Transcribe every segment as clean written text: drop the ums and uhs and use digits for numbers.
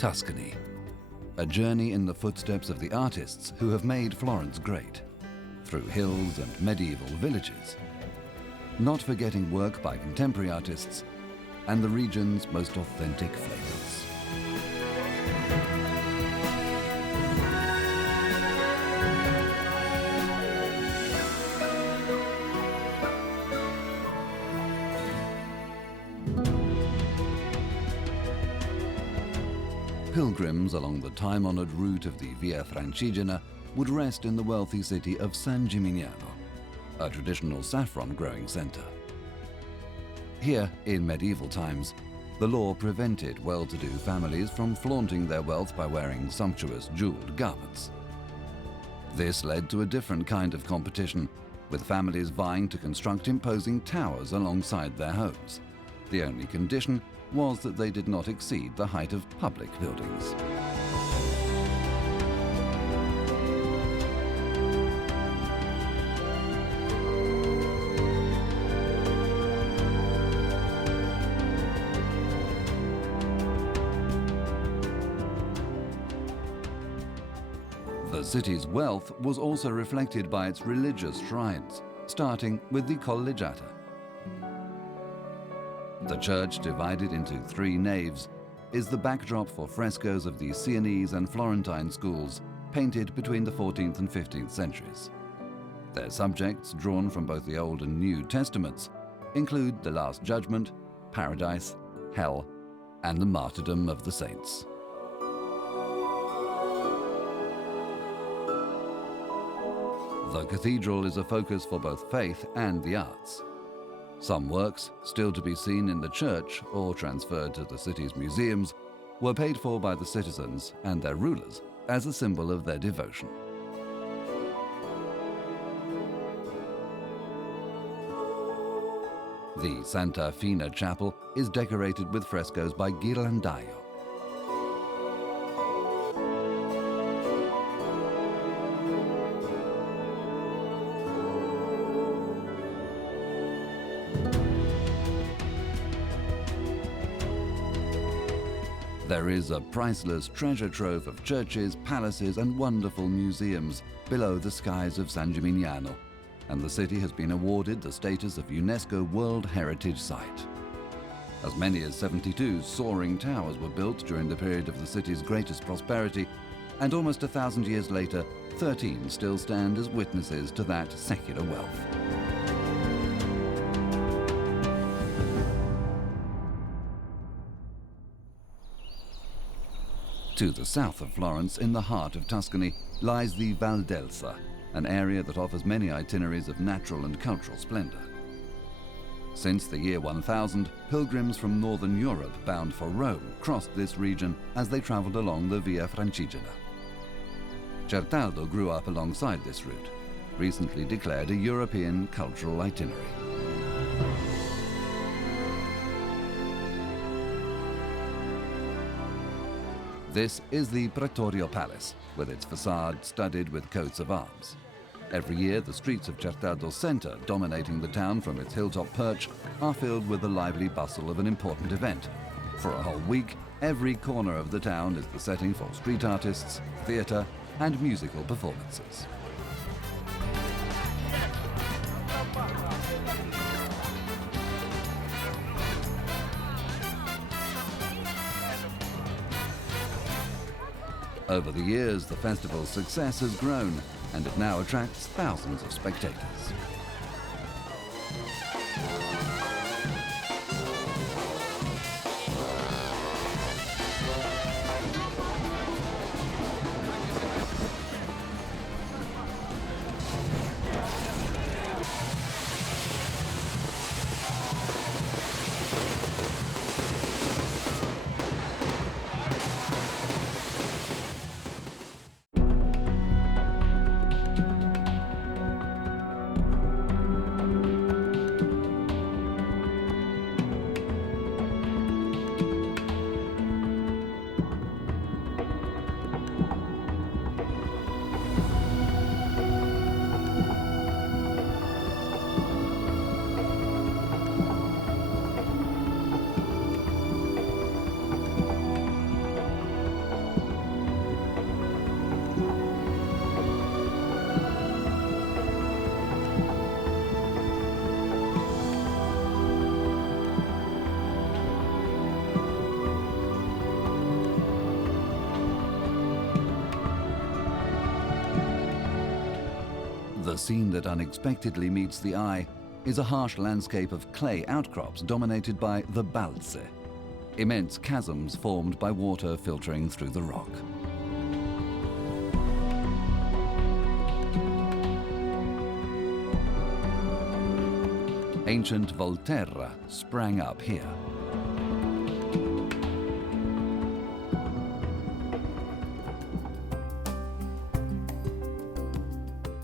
Tuscany, a journey in the footsteps of the artists who have made Florence great, through hills and medieval villages, not forgetting work by contemporary artists and the region's most authentic flavors. Pilgrims along the time-honored route of the Via Francigena would rest in the wealthy city of San Gimignano, a traditional saffron-growing center. Here, in medieval times, the law prevented well-to-do families from flaunting their wealth by wearing sumptuous jeweled garments. This led to a different kind of competition, with families vying to construct imposing towers alongside their homes. The only condition was that they did not exceed the height of public buildings. The city's wealth was also reflected by its religious shrines, starting with the Collegiata. The church, divided into 3 naves, is the backdrop for frescoes of the Sienese and Florentine schools, painted between the 14th and 15th centuries. Their subjects, drawn from both the Old and New Testaments, include the Last Judgment, Paradise, Hell, and the martyrdom of the saints. The cathedral is a focus for both faith and the arts. Some works, still to be seen in the church or transferred to the city's museums, were paid for by the citizens and their rulers as a symbol of their devotion. The Santa Fina chapel is decorated with frescoes by Ghirlandaio. There is a priceless treasure trove of churches, palaces, and wonderful museums below the skies of San Gimignano, and the city has been awarded the status of UNESCO World Heritage Site. As many as 72 soaring towers were built during the period of the city's greatest prosperity, and almost 1,000 years later, 13 still stand as witnesses to that secular wealth. To the south of Florence, in the heart of Tuscany, lies the Val d'Elsa, an area that offers many itineraries of natural and cultural splendor. Since the year 1000, pilgrims from northern Europe bound for Rome crossed this region as they traveled along the Via Francigena. Certaldo grew up alongside this route, recently declared a European cultural itinerary. This is the Pretorio Palace, with its facade studded with coats of arms. Every year, the streets of Certaldo's center, dominating the town from its hilltop perch, are filled with the lively bustle of an important event. For a whole week, every corner of the town is the setting for street artists, theater, and musical performances. Over the years, the festival's success has grown, and it now attracts thousands of spectators. The scene that unexpectedly meets the eye is a harsh landscape of clay outcrops dominated by the balze, immense chasms formed by water filtering through the rock. Ancient Volterra sprang up here.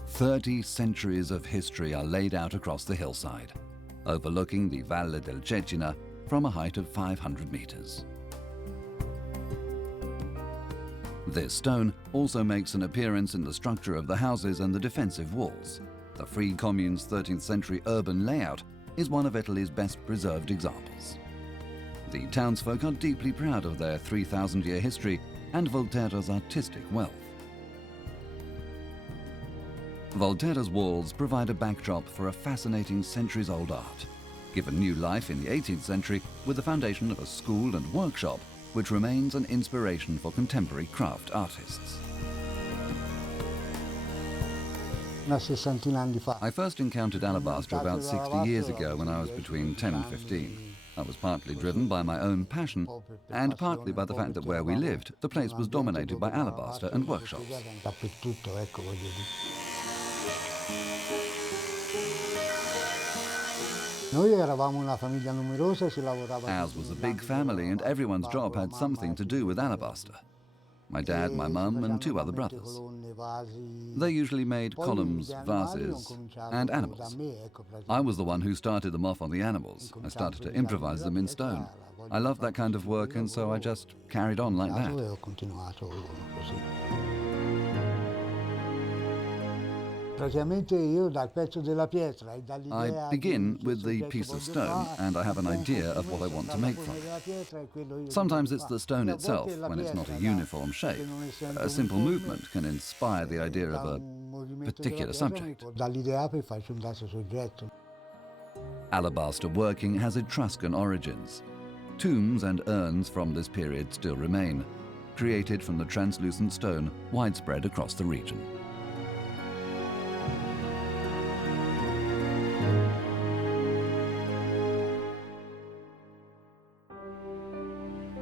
"30 centuries of history are laid out across the hillside, overlooking the Valle del Cecina from a height of 500 meters. This stone also makes an appearance in the structure of the houses and the defensive walls. The Free Commune's 13th century urban layout is one of Italy's best preserved examples. The townsfolk are deeply proud of their 3,000-year history and Volterra's artistic wealth. Volterra's walls provide a backdrop for a fascinating centuries-old art, given new life in the 18th century with the foundation of a school and workshop, which remains an inspiration for contemporary craft artists. I first encountered alabaster about 60 years ago when I was between 10 and 15. I was partly driven by my own passion and partly by the fact that where we lived, the place was dominated by alabaster and workshops. Ours was a big family and everyone's job had something to do with alabaster. My dad, my mum, and 2 other brothers. They usually made columns, vases, and animals. I was the one who started them off on the animals. I started to improvise them in stone. I loved that kind of work, and so I just carried on like that. I begin with the piece of stone and I have an idea of what I want to make from it. Sometimes it's the stone itself when it's not a uniform shape. A simple movement can inspire the idea of a particular subject. Alabaster working has Etruscan origins. Tombs and urns from this period still remain, created from the translucent stone widespread across the region.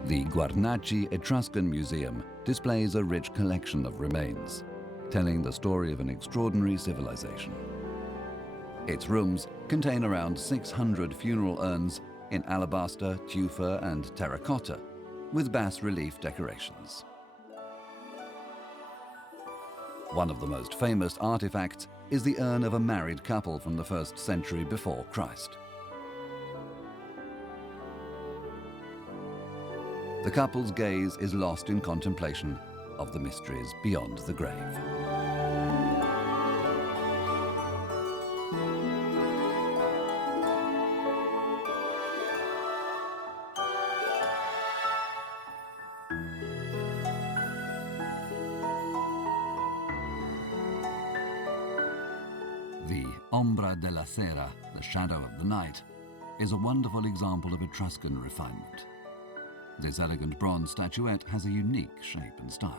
The Guarnaci Etruscan Museum displays a rich collection of remains, telling the story of an extraordinary civilization. Its rooms contain around 600 funeral urns in alabaster, tufa, and terracotta, with bas-relief decorations. One of the most famous artifacts is the urn of a married couple from the 1st century before Christ. The couple's gaze is lost in contemplation of the mysteries beyond the grave. The Ombra della Sera, the shadow of the night, is a wonderful example of Etruscan refinement. This elegant bronze statuette has a unique shape and style.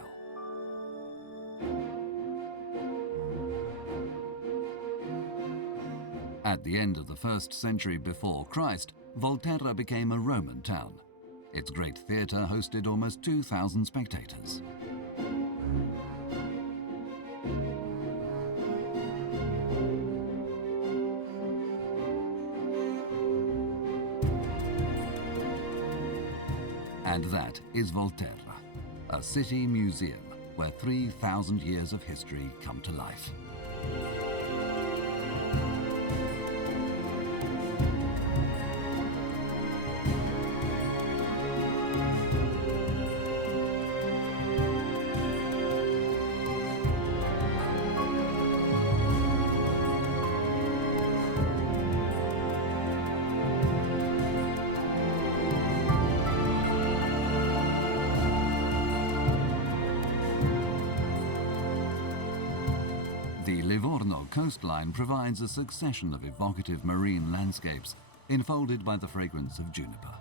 At the end of the 1st century before Christ, Volterra became a Roman town. Its great theatre hosted almost 2,000 spectators. And that is Volterra, a city museum where 3,000 years of history come to life. The Livorno coastline provides a succession of evocative marine landscapes enfolded by the fragrance of juniper.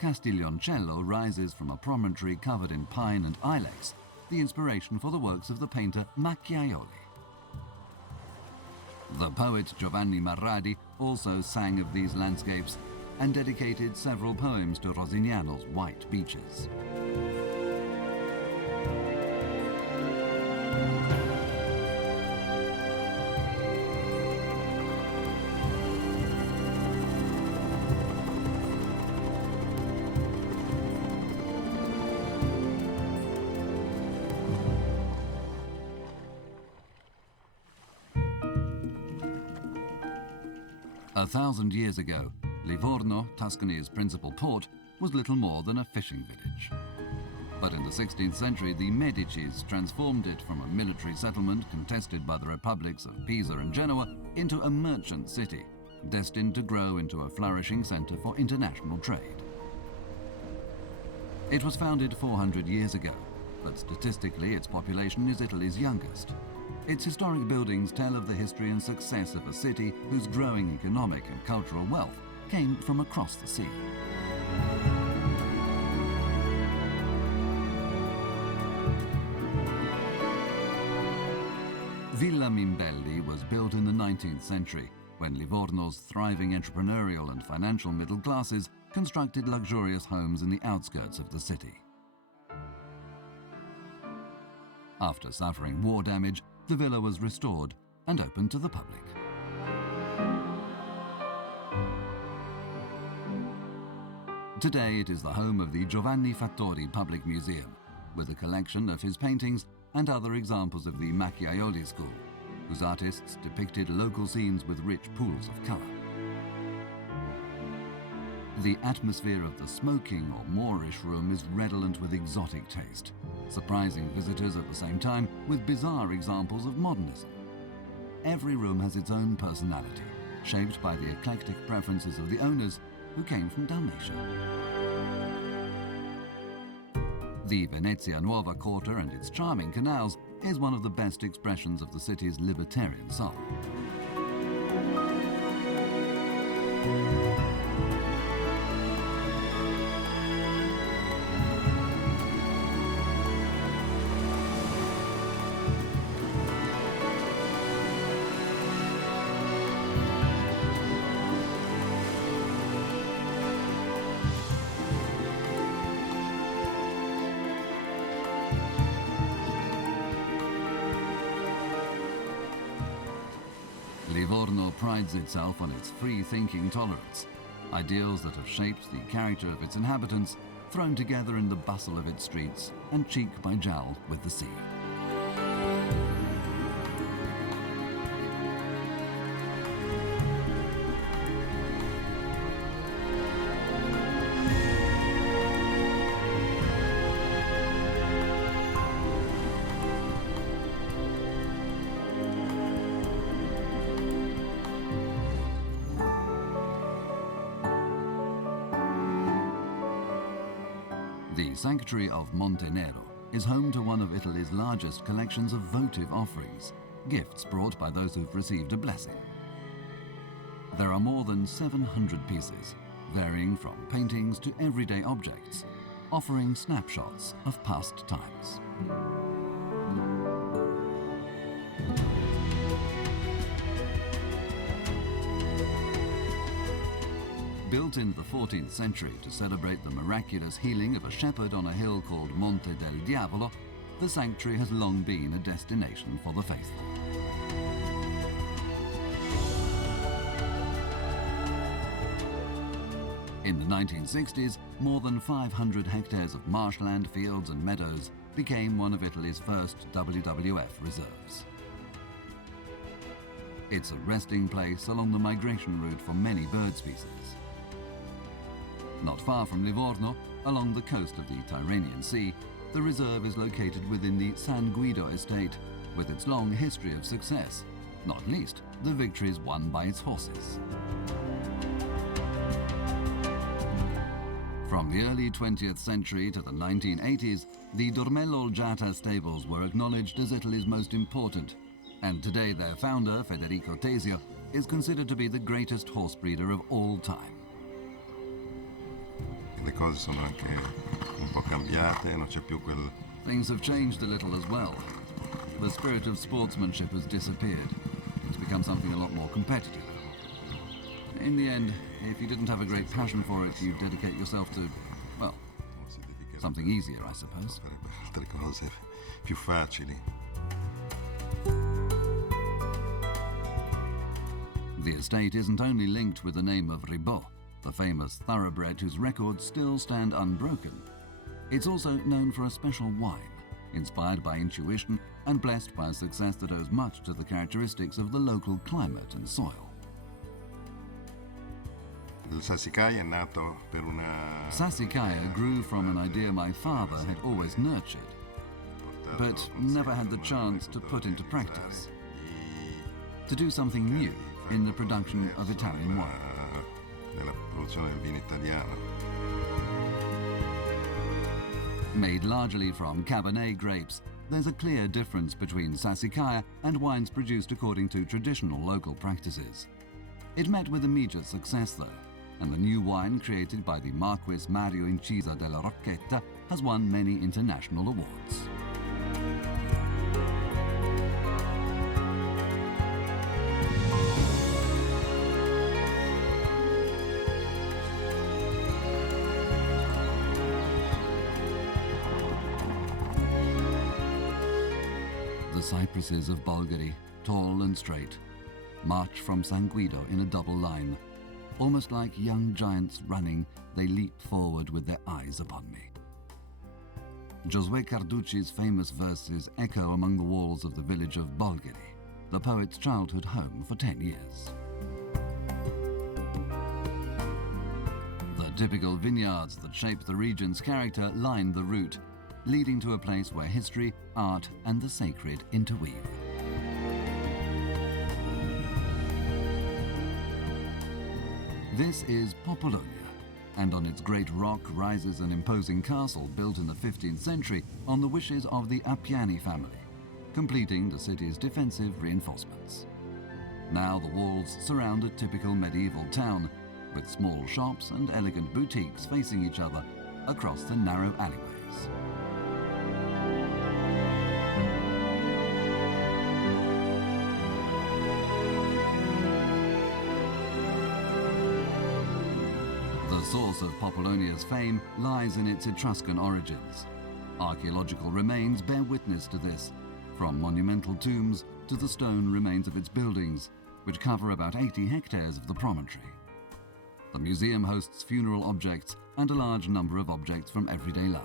Castiglioncello rises from a promontory covered in pine and ilex, the inspiration for the works of the painter Macchiaioli. The poet Giovanni Marradi also sang of these landscapes and dedicated several poems to Rosignano's white beaches. A 1,000 years ago, Livorno, Tuscany's principal port, was little more than a fishing village. But in the 16th century, the Medicis transformed it from a military settlement contested by the republics of Pisa and Genoa into a merchant city, destined to grow into a flourishing centre for international trade. It was founded 400 years ago, but statistically its population is Italy's youngest. Its historic buildings tell of the history and success of a city whose growing economic and cultural wealth came from across the sea. Villa Mimbelli was built in the 19th century, when Livorno's thriving entrepreneurial and financial middle classes constructed luxurious homes in the outskirts of the city. After suffering war damage, the villa was restored and opened to the public. Today it is the home of the Giovanni Fattori Public Museum, with a collection of his paintings and other examples of the Macchiaioli school, whose artists depicted local scenes with rich pools of colour. The atmosphere of the smoking or Moorish room is redolent with exotic taste, surprising visitors at the same time with bizarre examples of modernism. Every room has its own personality, shaped by the eclectic preferences of the owners who came from Dalmatia. The Venezia Nuova Quarter and its charming canals is one of the best expressions of the city's libertarian soul. Livorno prides itself on its free-thinking tolerance, ideals that have shaped the character of its inhabitants, thrown together in the bustle of its streets and cheek by jowl with the sea. The Sanctuary of Monte Nero is home to one of Italy's largest collections of votive offerings, gifts brought by those who've received a blessing. There are more than 700 pieces, varying from paintings to everyday objects, offering snapshots of past times. Built in the 14th century to celebrate the miraculous healing of a shepherd on a hill called Monte del Diavolo, the sanctuary has long been a destination for the faithful. In the 1960s, more than 500 hectares of marshland, fields and meadows became one of Italy's first WWF reserves. It's a resting place along the migration route for many bird species. Not far from Livorno, along the coast of the Tyrrhenian Sea, the reserve is located within the San Guido estate, with its long history of success, not least the victories won by its horses. From the early 20th century to the 1980s, the Dormello Olgiata stables were acknowledged as Italy's most important, and today their founder, Federico Tesio, is considered to be the greatest horse breeder of all time. Le cose sono anche un po' cambiate, non c'è più quel... Things have changed a little as well. The spirit of sportsmanship has disappeared. It's become something a lot more competitive. In the end, if you didn't have a great passion for it, you'd dedicate yourself to, well, something easier, I suppose. Altre cose più facili. The estate isn't only linked with the name of Ribot, the famous thoroughbred whose records still stand unbroken. It's also known for a special wine, inspired by intuition and blessed by a success that owes much to the characteristics of the local climate and soil. Il Sassicaia è nato per una... Sassicaia grew from an idea my father had always nurtured, but never had the chance to put into practice. To do something new in the production of Italian wine. Nella produzione del vino italiano. Made largely from Cabernet grapes, there's a clear difference between Sassicaia and wines produced according to traditional local practices. It met with immediate success though, and the new wine created by the Marquis Mario Incisa della Rocchetta has won many international awards. The cypresses of Bulgari, tall and straight, march from San Guido in a double line. Almost like young giants running, they leap forward with their eyes upon me. Giosuè Carducci's famous verses echo among the walls of the village of Bulgari, the poet's childhood home for 10 years. The typical vineyards that shape the region's character line the route, leading to a place where history, art, and the sacred interweave. This is Popolonia, and on its great rock rises an imposing castle built in the 15th century on the wishes of the Appiani family, completing the city's defensive reinforcements. Now the walls surround a typical medieval town, with small shops and elegant boutiques facing each other across the narrow alleyways. The source of Popolonia's fame lies in its Etruscan origins. Archaeological remains bear witness to this, from monumental tombs to the stone remains of its buildings, which cover about 80 hectares of the promontory. The museum hosts funeral objects and a large number of objects from everyday life.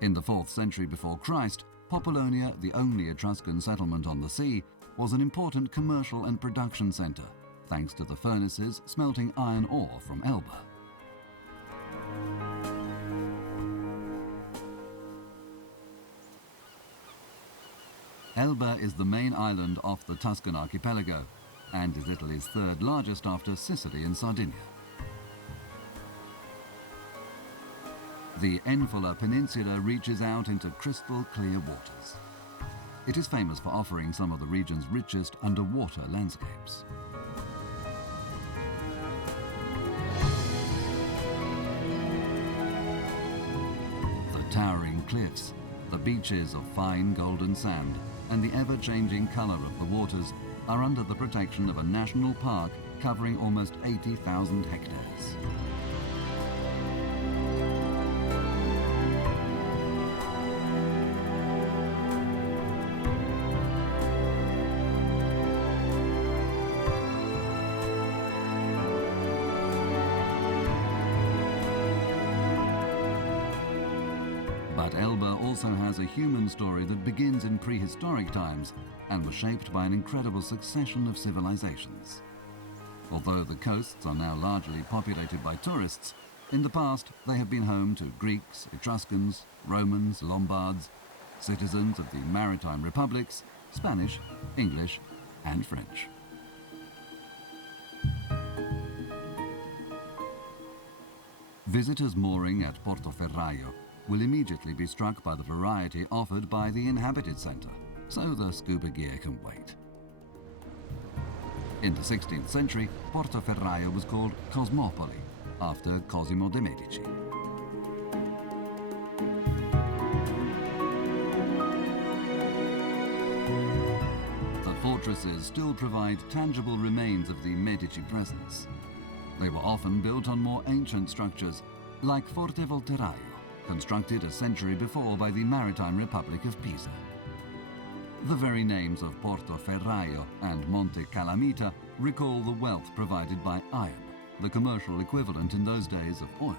In the 4th century before Christ, Popolonia, the only Etruscan settlement on the sea, was an important commercial and production centre, thanks to the furnaces smelting iron ore from Elba. Elba is the main island off the Tuscan archipelago and is Italy's third largest after Sicily and Sardinia. The Enfula Peninsula reaches out into crystal clear waters. It is famous for offering some of the region's richest underwater landscapes. Towering cliffs, the beaches of fine golden sand, and the ever-changing colour of the waters are under the protection of a national park covering almost 80,000 hectares. But Elba also has a human story that begins in prehistoric times and was shaped by an incredible succession of civilizations. Although the coasts are now largely populated by tourists, in the past they have been home to Greeks, Etruscans, Romans, Lombards, citizens of the maritime republics, Spanish, English, and French. Visitors mooring at Portoferraio will immediately be struck by the variety offered by the inhabited centre, so the scuba gear can wait. In the 16th century, Portoferraio was called Cosmopoli, after Cosimo de' Medici. fortresses still provide tangible remains of the Medici presence. They were often built on more ancient structures, like Forte Volterraio, constructed a century before by the Maritime Republic of Pisa. The very names of Portoferraio and Monte Calamita recall the wealth provided by iron, the commercial equivalent in those days of oil.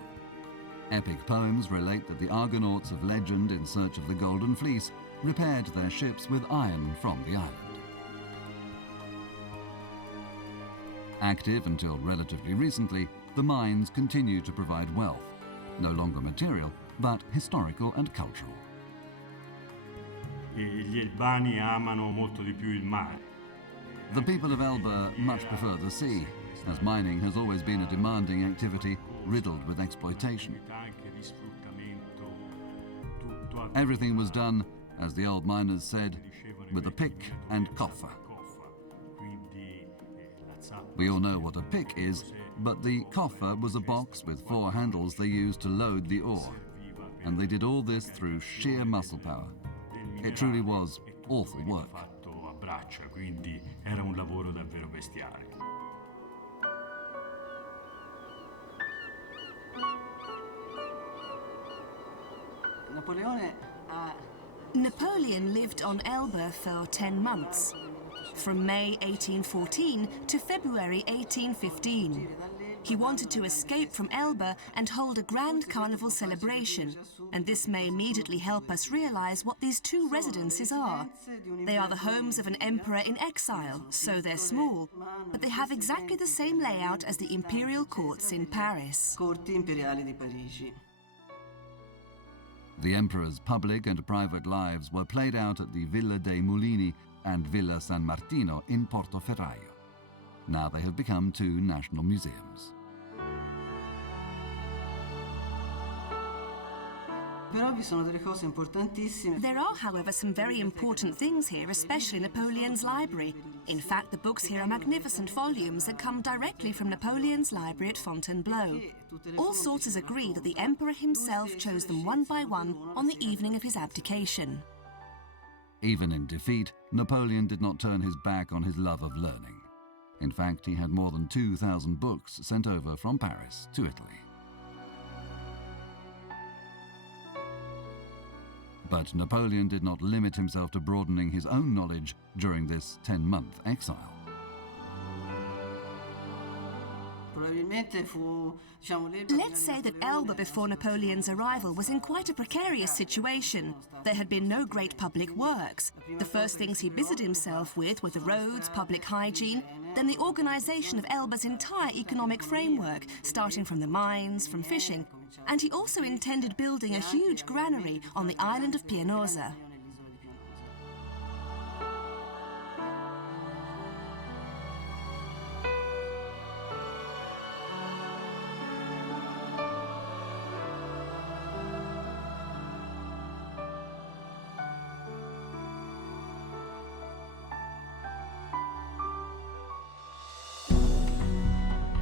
Epic poems relate that the Argonauts of legend in search of the Golden Fleece repaired their ships with iron from the island. Active until relatively recently, the mines continue to provide wealth, no longer material, but historical and cultural. Gli Albani amano molto di più il mare. The people of Elba much prefer the sea, as mining has always been a demanding activity riddled with exploitation. Everything was done, as the old miners said, with a pick and coffer. We all know what a pick is, but the coffer was a box with 4 handles they used to load the ore, and they did all this through sheer muscle power. It truly was awful work. Fatto a braccia, quindi era un lavoro davvero bestiale. Napoleon lived on Elba for 10 months, from May 1814 to February 1815. He wanted to escape from Elba and hold a grand carnival celebration, and this may immediately help us realize what these two residences are. They are the homes of an emperor in exile, so they're small, but they have exactly the same layout as the imperial courts in Paris. The emperor's public and private lives were played out at the Villa dei Mulini and Villa San Martino in Portoferraio. Now they have become 2 national museums. There are, however, some very important things here, especially Napoleon's library. In fact, the books here are magnificent volumes that come directly from Napoleon's library at Fontainebleau. All sources agree that the emperor himself chose them one by one on the evening of his abdication. Even in defeat, Napoleon did not turn his back on his love of learning. In fact, he had more than 2,000 books sent over from Paris to Italy. But Napoleon did not limit himself to broadening his own knowledge during this 10-month exile. Let's say that Elba before Napoleon's arrival was in quite a precarious situation. There had been no great public works. The first things he busied himself with were the roads, public hygiene, then the organization of Elba's entire economic framework, starting from the mines, from fishing, and he also intended building a huge granary on the island of Pianosa.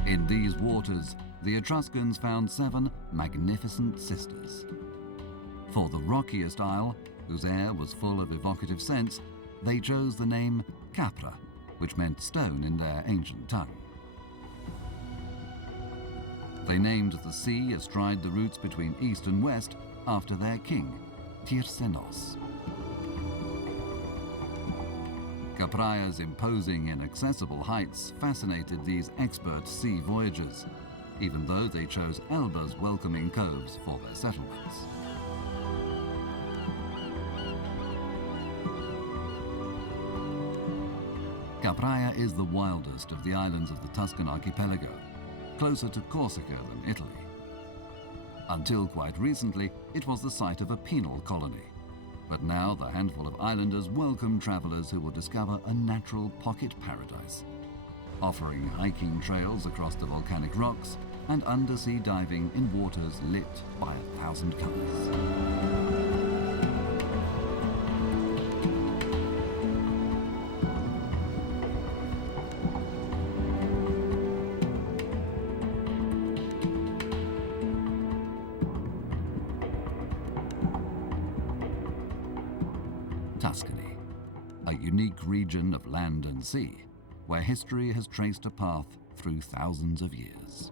In these waters, the Etruscans found 7 magnificent sisters. For the rockiest isle, whose air was full of evocative scents, they chose the name Capra, which meant stone in their ancient tongue. They named the sea astride the routes between east and west after their king, Tirsenos. Capraea's imposing, inaccessible heights fascinated these expert sea voyagers, even though they chose Elba's welcoming coves for their settlements. Capraea is the wildest of the islands of the Tuscan archipelago, closer to Corsica than Italy. Until quite recently, it was the site of a penal colony. But now the handful of islanders welcome travelers who will discover a natural pocket paradise, offering hiking trails across the volcanic rocks and undersea diving in waters lit by 1,000 colors. Tuscany, a unique region of land and sea, where history has traced a path through thousands of years.